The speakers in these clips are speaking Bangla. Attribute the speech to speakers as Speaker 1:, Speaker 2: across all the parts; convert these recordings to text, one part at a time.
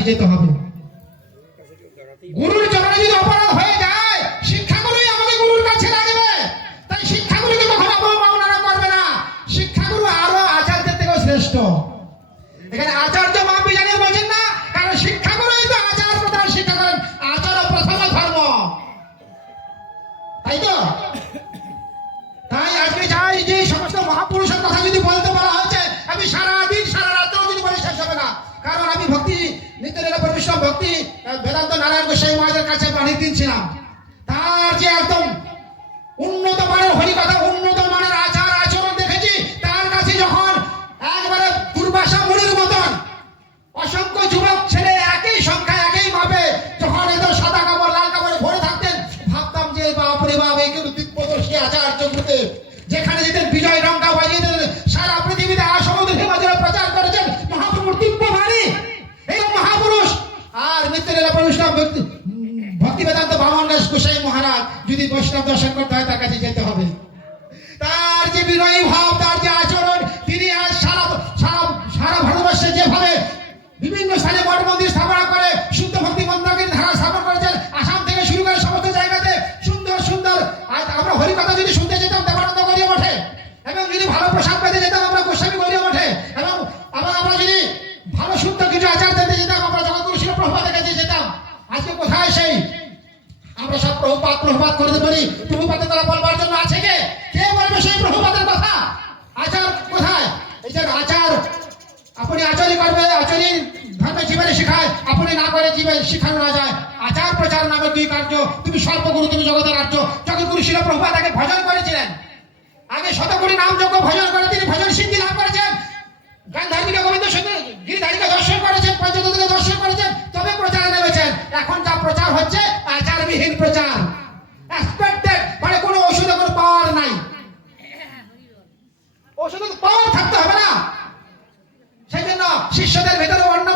Speaker 1: কাছে যেতে হবে। নিত্যলীলা ভক্তি বেদান্ত নারায়ণ গোস্বামী মহারাজের কাছে পাঠিয়ে দিচ্ছিলাম তার যে একদম যদি বৈষ্ণব কার্য তুমি সর্বগুরু তুমি জগতের রাজ্য জগৎগুরু শিল প্রভুপাত আগে ভজন করেছিলেন। আগে শতগুরি নাম যজ্ঞ ভজন করে তিনি ভজন সিদ্ধি লাভ করেছেন। গোবিন্দ দর্শন করেছেন দর্শন করেছেন, তবে প্রচারে নেমেছেন। এখন যা প্রচার হচ্ছে, আচারবিহীন প্রচার। মানে কোনো পাওয়ার নাই। পাওয়ার থাকতে হবে না। সেই জন্য শিষ্যদের ভেতরে অন্ন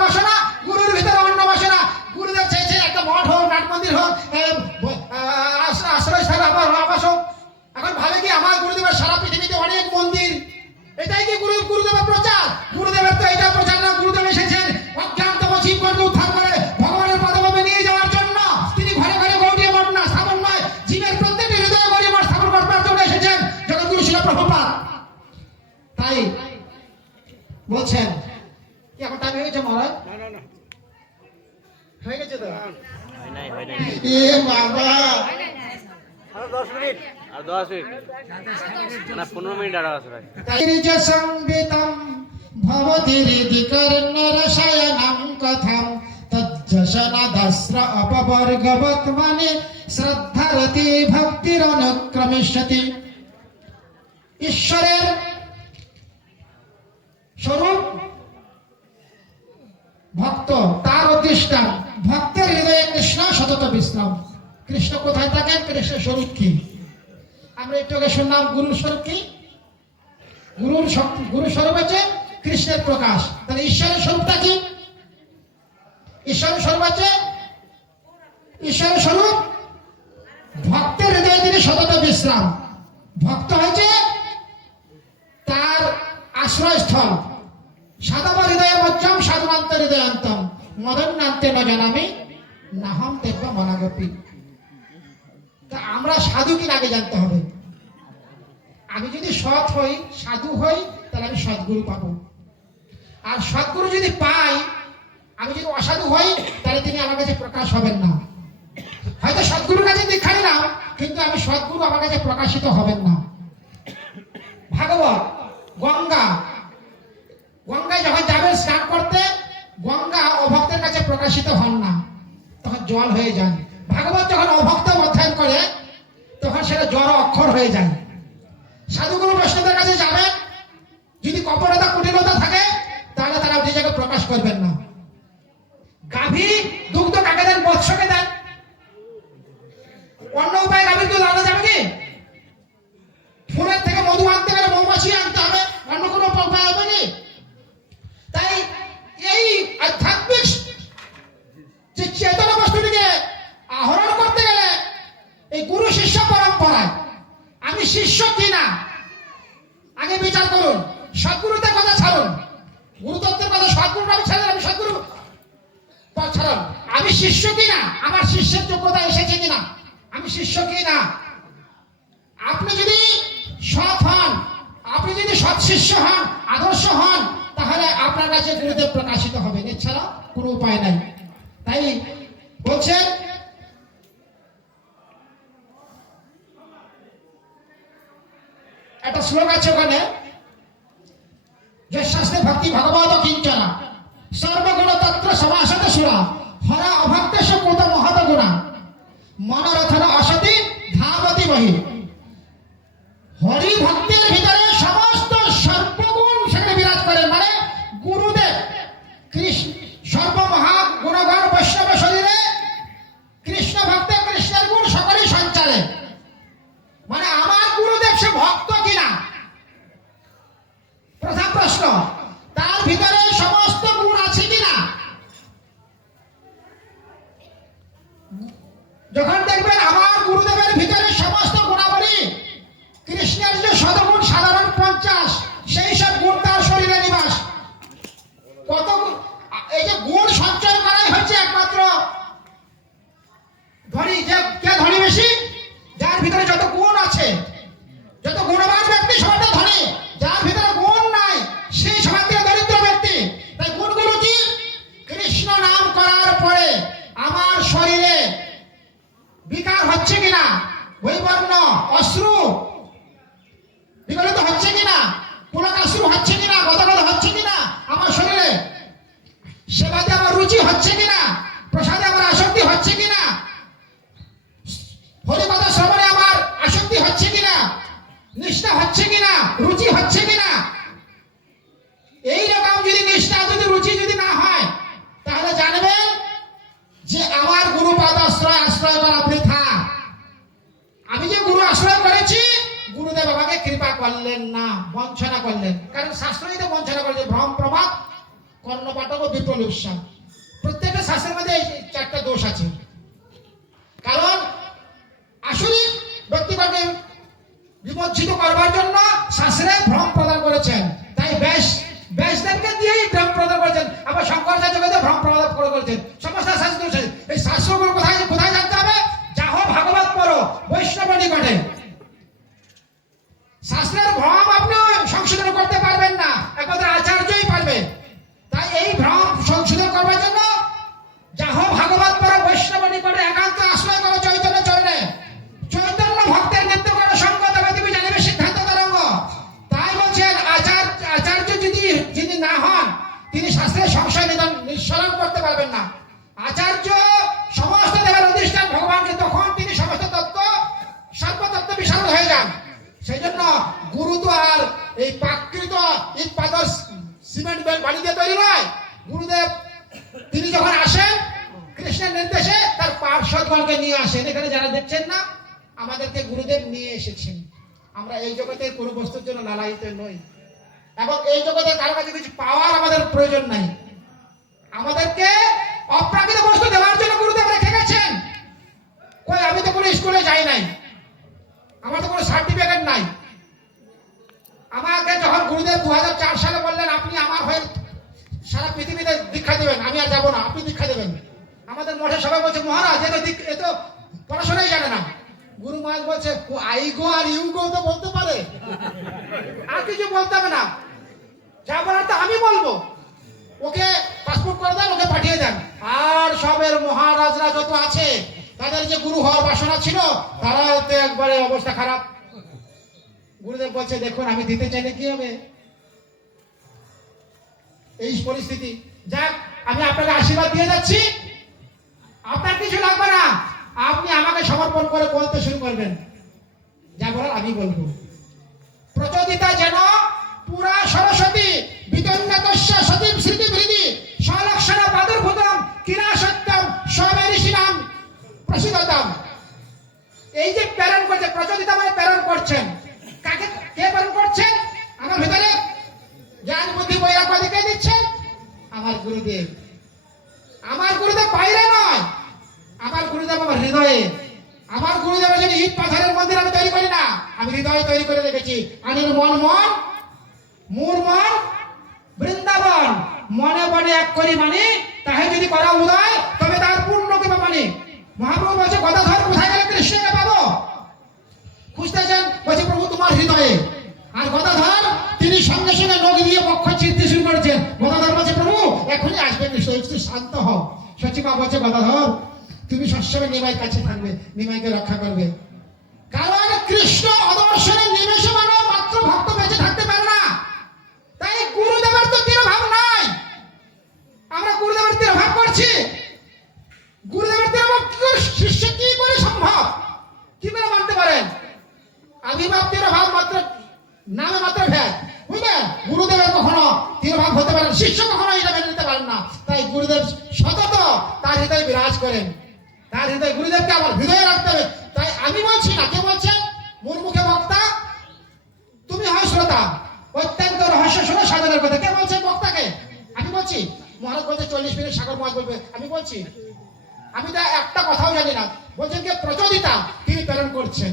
Speaker 1: বলছেন? কি এখন টাইম হয়ে গেছে মহারাজ? হয়ে গেছে তো?
Speaker 2: হয় নাই হয় নাই।
Speaker 1: এ বাবা!
Speaker 2: আর দশ মিনিট। আর দশ মিনিট। না পনেরো মিনিট আরও আছে ভাই।
Speaker 1: তৈজ সংবিতম ভবতি কথম। তজ্জশনদস্র অপবর্গবত মানে শ্রদ্ধারতি ভক্তির অনুক্রমিষ্যতি। ঈশ্বরের স্বরূপ ভক্ত, তার অধিষ্ঠান ভক্তের হৃদয়ে কৃষ্ণ সতত বিশ্রাম। কৃষ্ণ কোথায় থাকেন? কৃষ্ণ স্বরূপ। কি আমরা একটু আগে শুনলাম গুরু স্বরূপ। কি গুরুর গুরু স্বরূপ আছে কৃষ্ণের প্রকাশ। তাহলে ঈশ্বরের স্বরূপটা কি? ঈশ্বরের স্বরূপ আছে ঈশ্বরের স্বরূপ। ভক্তের হৃদয়ে তিনি সতত বিশ্রাম। ভক্ত হয়েছে তার আশ্রয়স্থল। সাধুনান্ত হৃদয়ান্তম মদন্নান্তে ন জানামি নাহম দেখব মনাগপি তা আমরা সাধু কিনা আগে জানতে হবে? আমি যদি সৎ হই, সাধু হই, তাহলে আমি সদ্গুরু পাবো। আর সদ্গুরু যদি পাই, আমি যদি অসাধু হই, তাহলে তিনি আমার কাছে প্রকাশ হবেন না। হয়তো সদ্গুরুর কাছে দীক্ষা কিন্তু আমি সদ্গুরু আমার কাছে প্রকাশিত হবেন না ভাগবত গঙ্গা গঙ্গায় যখন যাবেন স্নান করতে গঙ্গা অভক্তের কাছে প্রকাশিত হন না, তখন জল হয়ে যান ভাগবত যখন অভক্ত অধ্যায়ন করে, তখন সেটা জ্বর অক্ষর হয়ে যায় সাধুগুরু বৈষ্ণবের কাছে যাবেন যদি কপরতা কুটিলতা থাকে তাহলে তারা নিজেকে প্রকাশ করবেন না গাভী দুগ্ধ কাকে দেন মৎস্যকে দেন অন্য উপায় গাভীর দুধ আনা যাবে কি ফুলের থেকে মধু আনতে গেলে মৌমাছি আনতে হবে অন্য কোনো উপায় হবে কি তাই এই আধ্যাত্মিক যে চেতনা বস্তুটিকে আহরণ গুরু শিষ্য কিনা? আগে বিচার করুন। সদ্গুরুদের কথা ছাড়ুন। গুরুতত্ত্বের কথা সদ্গুরু আমি ছাড়েন আমি সদ্গুরু। ছাড়ুন। আমি শিষ্য কিনা? আমার শিষ্যের যোগ্যতা এসেছে কিনা? আমি শিষ্য কিনা? আপনি যদি সৎ হন, আপনি যদি সৎ শিষ্য হন, আদর্শ হন, তাহলে আপনার কাছে গুরুদেব প্রকাশিত হবে। এছাড়া কোনো উপায় নাই। তাই বলছেন একটা শ্লোক আছে ওখানে যে শাস্ত্রে ভক্তি ভগবত কিঞ্চনা সর্বগুণ তত্র সমাসতে সুরা হরা অভক্তেশ কত মহত গুণা মনোরথন অসতি ধাবতী বহি হরি ভক্তের ভিতরে সমস্ত সর্বগুণ সেখানে বিরাজ করেন মানে গুরুদেব কৃষ্ণ সর্বমহা গুণগণ বৈষ্ণব শরীরে কৃষ্ণ ভক্ত কৃষ্ণের গুণ সকলেই সঞ্চারে মানে আমার গুরুদেব সে ভক্ত কিনা প্রথম প্রশ্ন তার ভিতরে সমস্ত গুণ আছে কিনা যখন দেখবেন আমার গুরুদেবের ভিতরে সমস্ত গুণাবলী কৃষ্ণের যে শতগুণ সাধারণ পঞ্চাশ সেই সব গুণ তার শরীরে নিবাস কত গুণ- এই যে গুণ সঞ্চয় করাই হচ্ছে একমাত্র ধনী যে কে ধনী বেশি যার ভিতরে যত গুণ আছে যত গুণবান ব্যক্তি সবাই ধনী যার ভিতরে গুণ নাই সেই সবার থেকে দরিদ্র ব্যক্তি তাই গুণগুলো কি কৃষ্ণ নাম করার পরে আমার শরীরে বিকার হচ্ছে কিনা বৈবর্ণ, অশ্রু। বিগলিত হচ্ছে কিনা? হচ্ছে কিনা? গদগদ হচ্ছে কিনা? আমার শরীরে? সেবাতে আমার রুচি হচ্ছে কিনা? প্রসাদে আমার আসক্তি হচ্ছে কিনা? হরিকথা শ্রবণে আমার আসক্তি হচ্ছে কিনা? নিষ্ঠা হচ্ছে কিনা? রুচি হচ্ছে কিনা? এই রকম যদি নিষ্ঠা, যদি রুচি যদি না হয় তাহলে জানবেন যে আমার গুরু পাদ আশ্রয় আশ্রয় করা বৃথা আমি যে গুরু আশ্রয় করেছি গুরুদেব আমাকে কৃপা করলেন না বঞ্চনা করলেন কারণ শাস্ত্রই তো বঞ্চনা করেছে ভ্রম প্রমাদ কর্ণপাঠক ও প্রত্যেকটা শাস্ত্রের মধ্যে চারটা দোষ আছে। কারণ আসলে ব্যক্তিগত বিমর্জিত করবার জন্য শাস্ত্রে ভ্রম প্রদান করেছেন। তাই ব্যাস, ব্যাসদেবকে দিয়েই ভ্রম প্রদান করেছেন। আবার শঙ্করাচার্যকে ভ্রম প্রদান করে করেছেন সমস্ত শাস্ত্র এই শাস্ত্রগুলো নিধন করতে পারবেন না। আচার্য সমস্ত দেবের অধিষ্ঠান ভগবানকে তখন তিনি সমস্ত তত্ত্ব, সর্বতত্ত্ব বিশারদ হয়ে যান। সেই জন্য গুরু তো আর এই প্রাকৃত ইট সিমেন্ট বেল বাড়ি দিয়ে তৈরি নয়। গুরুদেব, তিনি যখন আসেন, কৃষ্ণের নির্দেশে তার পার্শ্বদগণকে নিয়ে আসেন। এখানে যারা দেখছেন না, আমাদেরকে গুরুদেব নিয়ে এসেছেন। আমরা এই জগতের কোনো বস্তুর জন্য লালায়িত নই। এবং এই জগতে কারও কাছে কিছু পাওয়ার আমাদের প্রয়োজন নাই। আমাদেরকে অপ্রাকৃত বস্তু দেওয়ার জন্য গুরুদেব রেখে গেছেন। কই, আমি তো কোনো স্কুলে যাই নাই। আমার তো কোনো সার্টিফিকেট নাই। আমাকে যখন গুরুদেব দু হাজার চার সালে বললেন, আপনি আমার হয়ে সারা পৃথিবীতে দীক্ষা দেবেন, আমি আর যাব না, আপনি দীক্ষা দেবেন। আমাদের মঠে সবাই বলছে, মহারাজ, এ তো এ তো পড়াশোনাই জানে না। গুরু মহারাজ বলছে, I go are you go তো বলতে পারে। আর কিছু বলতে হবে না। যা বলার তো আমি বলব। ওকে পাসপোর্ট করে দেন, ওকে পাঠিয়ে দেন। আর সবের মহারাজরা যত আছে, তাদের যে গুরু হওয়ার বাসনা ছিল তারা তো একবারে অবস্থা খারাপ। গুরুদেব বলছে, দেখুন, আমি দিতে চাইলে কি হবে? এই পরিস্থিতি। যাক, আমি আপনাকে আশীর্বাদ দিয়ে যাচ্ছি। আপনার কিছু লাগবে না। আপনি আমাকে সমর্পণ করে বলতে শুরু করবেন। যা বলার আমি বলব। প্রচোদিতা যেন পুরা করছে মানে প্রেরণ করছেন। কাকে কে প্রেরণ করছেন? আমার ভিতরে জ্ঞান, বুদ্ধি, বৈরাগ্য দিকে দিচ্ছেন আমার গুরুদেব। আমার গুরুদেব বাইরে নয়। আমার গুরুদেব আমার হৃদয়ে। আমার গুরুদেবের জন্য ইট পাথরের মন্দির আমি তৈরি করি না, আমি হৃদয়ে তৈরি করে রেখেছি। আনের মন মন, মোর মন, বৃন্দাবন। মনে মনে এক করি মানে তাহে যদি করা উদয়, তবে তার পূর্ণ কৃপা মানে। মহাপ্রভু বলছে গদাধর কোথায় গেলে কৃষ্ণকে পাবো খুঁজতেছেন বলছে প্রভু তোমার হৃদয়ে আর গদাধর, তিনি সঙ্গে সঙ্গে নখ দিয়ে বক্ষ চিরতে শুরু করেছেন। গদাধর বলছে, প্রভু, এখনই আসবে একটু শান্ত হও। সচিমা বলছে, গদাধর, তুমি সবসময় নিমাই কাছে থাকবে, নিমাইকে রক্ষা করবে। কারণ কৃষ্ণ অদর্শনের নিমেষে মানব মাত্র ভক্ত বেঁচে থাকতে পারে না। তাই গুরুদেবের তো তিরভাব নাই। আমরা গুরুদেবের তিরভাব করছি গুরুদেবের তিরভাব কি করে শিষ্য কি করে সম্ভব কি করে মানতে পারেন আবির্ভাব তিরভাব মাত্র নামে মাত্র ভেদ বুঝলেন গুরুদেবের কখনো তিরভাব হতে পারেন শিষ্য কখনো এটা মেনে নিতে পারেন না তাই গুরুদেব সতত তার হৃদয়ে বিরাজ করেন। তার হৃদয় গুরুদেবকে আমার হৃদয়ে রাখতে হবে। তাই আমি বলছি না, কে বলছেন মোর মুখে বক্তা। তুমি হয় শ্রোতা, অত্যন্ত রহস্য শোনো সাধনের কথা। কে বলছে বক্তাকে? আমি বলছি, মহারাজ বলছে চল্লিশ মিনিট সাগর মহারাজ বলবে। আমি বলছি, আমি তো একটা কথাও জানি না। বলছেন যে প্রচলিতা তিনি প্রেরণ করছেন।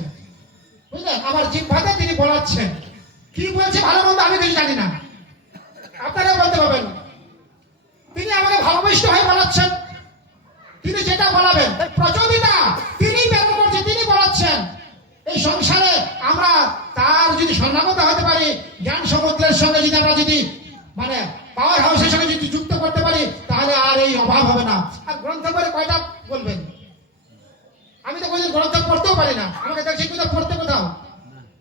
Speaker 1: বুঝলেন? আমার জিহ্বাতে তিনি বলাচ্ছেন। কি বলছে ভালো মন্দ আমি কিছু জানি না। আপনারা বলতে পারবেন। তিনি আমাকে ভালোবেসে হয়ে বলাচ্ছেন। তিনি যেটা বলাবেন তাই প্রচলিতা তিনি প্রেরণ করছেন তিনি বলাচ্ছেন। এই সংসারে আমরা তার যদি স্বর্ণাগত হতে পারি, জ্ঞান সমুদ্রের সঙ্গে যদি আমরা যদি মানে পাওয়ার হাউসের সঙ্গে যদি যুক্ত করতে পারি, তাহলে আর এই অভাব হবে না। আর গ্রন্থ করে কয়টা বলবেন? আমি তো কোনোদিন গ্রন্থ পড়তেও পারি না। আমাকে দেখছি কোথাও? পড়তে কোথাও?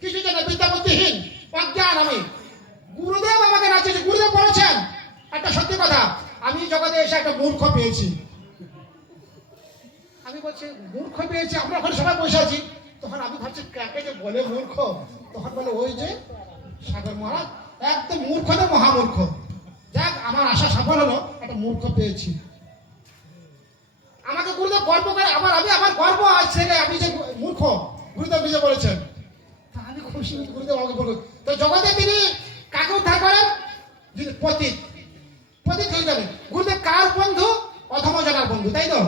Speaker 1: কিছু জানে বিদ্যাবুদ্ধিহীন, অজ্ঞান আমি। গুরুদেব আমাকে রাজিয়েছে গুরুদেব বলেছেন। একটা সত্যি কথা, আমি জগতে এসে একটা মূর্খ পেয়েছি। আমি বলছি, মূর্খ পেয়েছি, আমরা ওখানে সবাই বসে আছি। তখন আমি ভাবছি কাকে যে বলে মূর্খ, তখন বলে, ওই যে সাগর মহারাজ, একদম মূর্খ তো মহামূর্খ? যাক আমার আশা সফল হলো, একটা মূর্খ পেয়েছি। আমাকে গুরুদেব গর্ব করে, আমার, আমি আমার গর্ব আজ থেকে আমি যে মূর্খ। গুরুদেব নিজে বলেছেন। তা আমি খুশি, গুরুদেব আমাকে বলুন তো জগতে তিনি কাকে উদ্ধার করেন? যিনি পতিত। হয়ে যাবেন গুরুদেব কার বন্ধু? অধম জনার বন্ধু, তাই তো?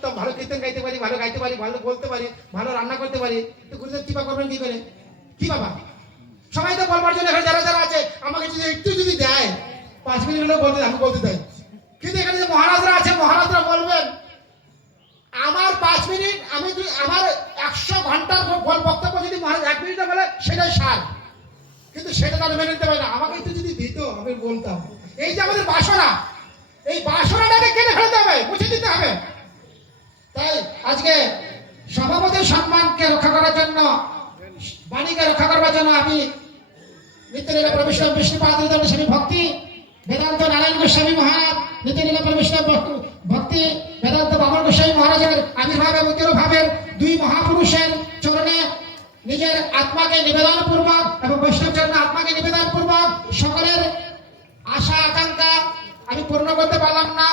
Speaker 1: উত্তম ভালো কীর্তন গাইতে পারি, ভালো গাইতে পারি, ভালো বলতে পারি, ভালো রান্না করতে পারি, তো গুরুদেব কৃপা করবেন কি করে? কি বাবা? সবাই তো বলবার জন্য এখানে যারা যারা আছে, আমাকে যদি একটু যদি দেয়, পাঁচ মিনিট হলেও বলতে আমি বলতে দেয়। কিন্তু এখানে যে মহারাজরা আছে, মহারাজরা বলবেন, আমার পাঁচ মিনিট, আমি আমার একশো ঘণ্টার বক্তব্য যদি মহারাজ এক মিনিটে বলে, সেটাই সার। কিন্তু সেটা তাহলে মেনে নিতে পারে না। আমাকে একটু যদি দিত, আমি বলতাম। এই যে আমাদের বাসনা, এই বাসনাটাকে কেটে ফেলতে হবে, মুছে দিতে হবে। তাই আজকে সভাপতির সম্মানকে রক্ষা করার জন্য, বাণীকে রক্ষা করবার জন্য আমি নিত্যলীলা ভক্তি বেদান্ত নারায়ণ মহারাজ ভক্তি বেদান্ত দুই মহাপুরুষের চরণে নিজের আত্মাকে নিবেদন এবং আত্মাকে নিবেদন পূর্বক সকলের আশা আকাঙ্ক্ষা আমি পূর্ণ করতে পারলাম না।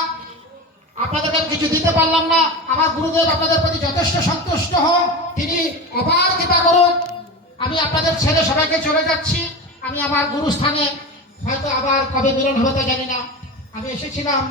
Speaker 1: আপনাদেরকে আমি কিছু দিতে পারলাম না। আমার গুরুদেব আপনাদের প্রতি যথেষ্ট সন্তুষ্ট হোক তিনি অপার কৃপা করুন। আমি আপনাদের ছেলে সবাইকে চলে যাচ্ছি। আমি আমার গুরুস্থানে হয়তো আবার কবে মিলন হবে তা জানি না। আমি এসেছিলাম